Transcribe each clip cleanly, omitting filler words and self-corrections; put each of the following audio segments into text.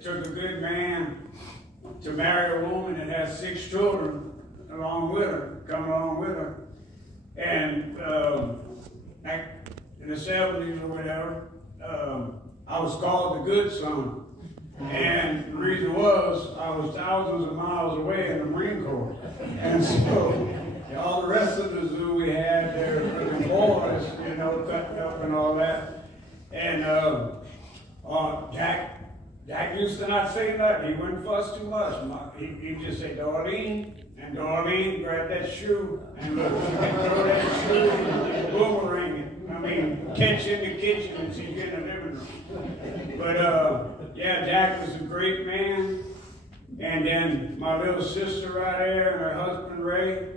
it took a good man to marry a woman that has 6 children along with her, come along with her. And back in the 70s or whatever, I was called the good son. And the reason was, I was thousands of miles away in the Marine Corps. And so, all the rest of the zoo we had there for the boys, you know, cutting up and all that. And Jack used to not say nothing. He wouldn't fuss too much. He'd just say, Darlene, and Darlene, grab that shoe, and look, throw that shoe, and boomerang it. I mean, catch in the kitchen and she's in the living room. But yeah, Jack was a great man. And then my little sister right there and her husband Ray.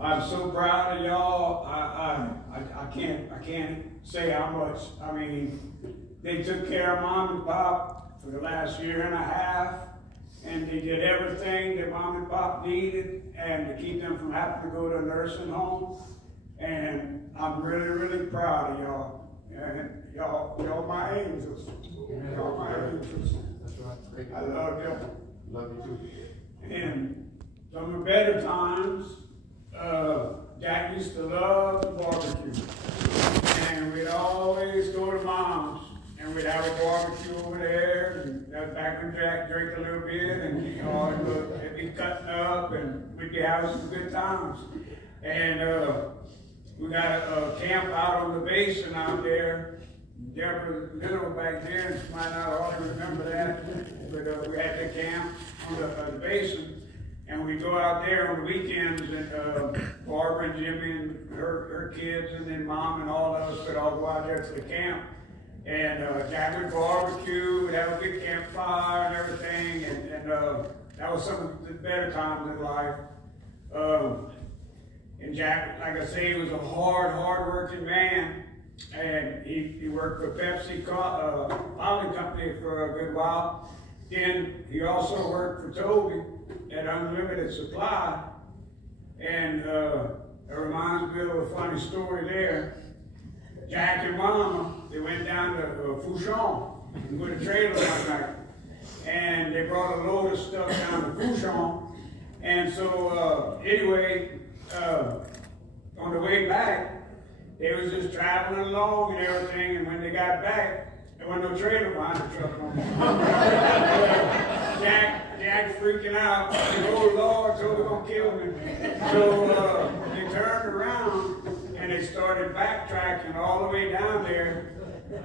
I'm so proud of y'all. I can't say how much. I mean, they took care of Mom and Pop for the last 1.5 years, and they did everything that Mom and Pop needed, and to keep them from having to go to a nursing home. And I'm really, really proud of y'all. And y'all my angels. Y'all my angels. That's right. I love y'all. Love you too. And some of the better times, Jack used to love barbecue. And we'd always go to Mom's, and we'd have a barbecue over there, and back when Jack drank a little bit, and you know, it'd be cutting up, and we'd be having some good times. And we got a camp out on the basin out there. Deborah Little back then, she might not hardly remember that, but we had the camp on the basin. And we go out there on the weekends, and Barbara and Jimmy and her kids, and then Mom and all of us would all go out there to the camp. And Jack would barbecue, we'd have a big campfire and everything, and that was some of the better times in life. And Jack, like I say, he was a hard-working man. And he worked for Pepsi Bottling Company for a good while. Then he also worked for Toby at Unlimited Supply. And it reminds me of a funny story there. Jack and Mama, they went down to Fouchon with a trailer one night. And they brought a load of stuff down to Fouchon. And so anyway, on the way back, they was just traveling along and everything, and when they got back, there wasn't no trailer behind the truck no more. Jack freaking out. He said, oh Lord, so they're gonna kill me. So they turned around and they started backtracking all the way down there.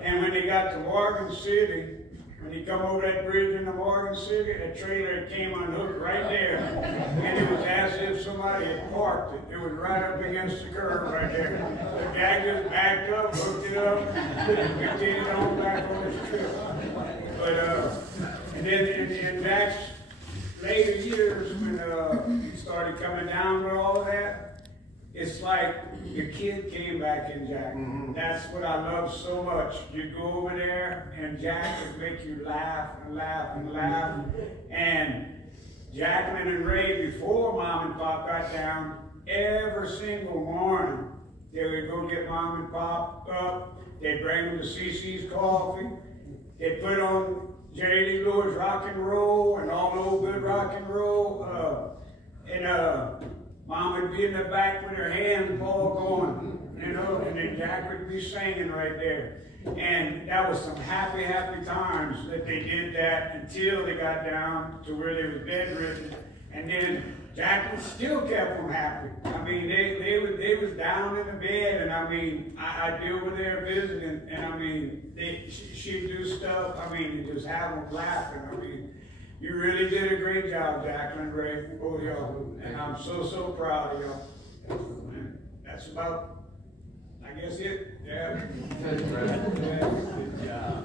And when they got to Morgan City, when he come over that bridge into Morgan City, that trailer came unhooked right there. And it was as if somebody had parked it. It was right up against the curb right there. The guy just backed up, hooked it up, and continued on back on his trip. But, and then in Jack's later years, when he started coming down with all of that, it's like your kid came back in Jack. Mm-hmm. That's what I love so much. You go over there and Jack would make you laugh and laugh and laugh. And Jacqueline and Ray, before Mom and Pop got down, every single morning, they would go get Mom and Pop up. They'd bring them to CC's Coffee. They'd put on Jerry Lee Lewis rock and roll and all the old good rock and roll. Mom would be in the back with her hands all going, you know, and then Jack would be singing right there. And that was some happy, happy times that they did that until they got down to where they were bedridden. And then Jack still kept them happy. I mean, they was down in the bed, and I mean, I'd be over there visiting, and I mean, she'd do stuff, I mean, just have them laughing. I mean, you really did a great job, Jacqueline, Ray, both y'all, and I'm so proud of y'all. That's about, I guess, it. Yeah. Good job.